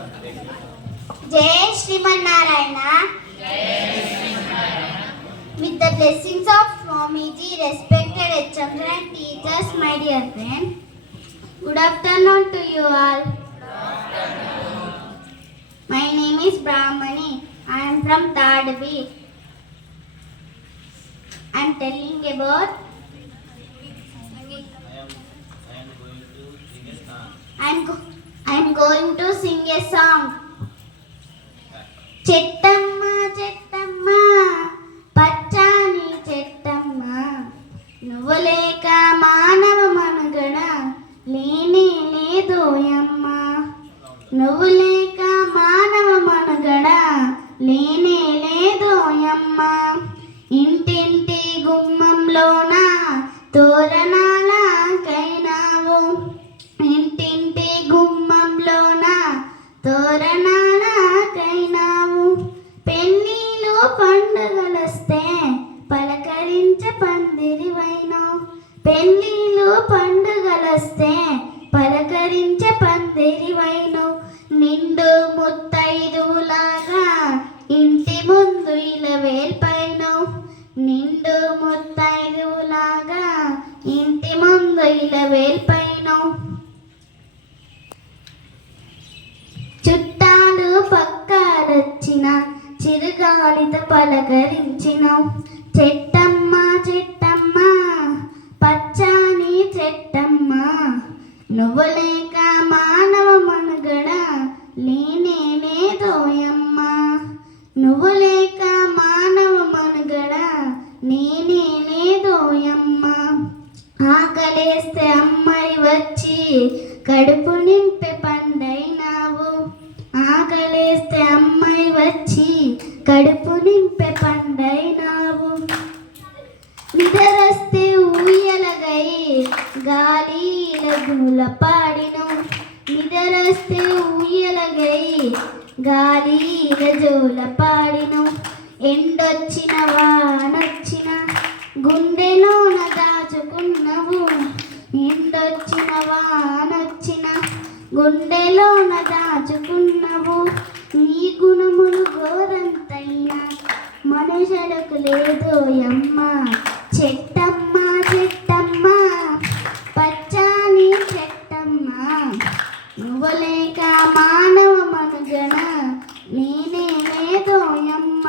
Jai Shriman Narayana. With the blessings of Swamiji, respected HMs and teachers, my dear friend. Good afternoon to you all. My name is Brahmani. I am from Third B. I am telling about. I am going to sing a song. చెట్టమ్మ చెట్టమ్మ పచ్చని చెట్టమ్మ నువ్వు లేక మానవ మనుగడ లేనే లేదోయమ్మ నువ్వు లేక మానవ మనుగడ లేనే లేదోయమ్మ ఇంటింటి గుమ్మంలోన తోరణాల కైనావు ఇంటింటి గుమ్మంలోన తోరణాల కైనావు పెళ్ళిలో పండుగలొస్తే పలకరించ పందిరివైనావు పెళ్ళిలో పండుగలొస్తే పలకరించ పందిరివైనావు నిండు ముత్తైదులాగా ఇంటి ముందు ఇలా వేల్పైనావు నిండు ముత్తైదులాగా ఇంటి ముందు ఇలా వేల్పైనావు చుట్టాలు పక్కాలొచ్చిన చిరుగాలితో పలకరించినావు చెట్టమ్మ చెట్టమ్మ పచ్చని చెట్టమ్మ నువ్వు లేక మానవ మనుగడ లేనే లేదోయమ్మ నువ్వు లేక మానవ మనుగడ నేనే లేదోయమ్మ ఆకలేస్తే అమ్మాయి వచ్చి కడుపు నింపే పండైనావు ఆకలేస్తే అమ్మాయి వచ్చి కడుపు నింపే పండైనావు నిద్రస్తే ఊయలగై గాలిల దూల పాడినావు నిద్రస్తే ఊయలగై గాలిల జోల పాడినావు ఎండొచ్చిన వానొచ్చిన గుండెలోన దాచుకున్నావు ఎండొచ్చిన వానొచ్చిన గుండెలోన దాచుకున్నావు నీ గుణములు ఘోరంతైనా మనుషులకు లేదోయమ్మ చెట్టమ్మ చెట్టమ్మ పచ్చని చెట్టమ్మ నువ్వు లేక మానవ మనుగడ నేనే లేదోయమ్మ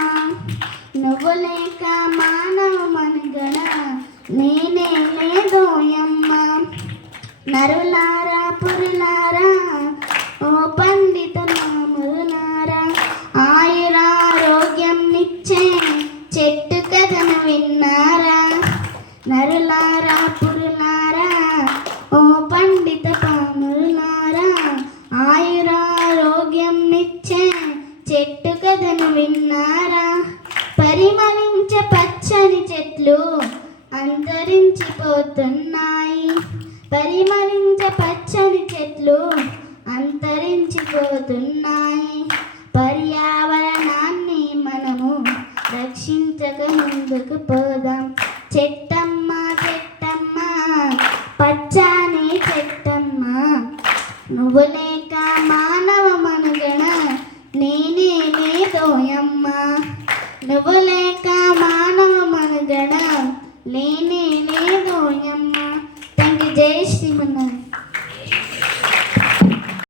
నువ్వు లేక మానవ మనుగడ నేనే లేదోయమ్మ నరులారా పురులారా ఓ పండిత మాములారా ఆయురారోగ్యం నిచ్చే చెట్టు కథను విన్నారా నరులారా పురులారా ఓ పండిత పాములారా ఆయురారోగ్యం నిచ్చే చెట్టు కథను విన్నారా పరిమళించే పచ్చని చెట్లు అంతరించిపోతున్నాయి పరిమళించే పచ్చని చెట్లు అంతరించిపోతున్నాయి పర్యావరణాన్ని మనము రక్షించక ముందుకు పోదాం చెట్టమ్మ చెట్టమ్మ పచ్చని చెట్టమ్మ నువ్వు లేక మానవ మనుగడ నేనే లేదోయమ్మ నువ్వు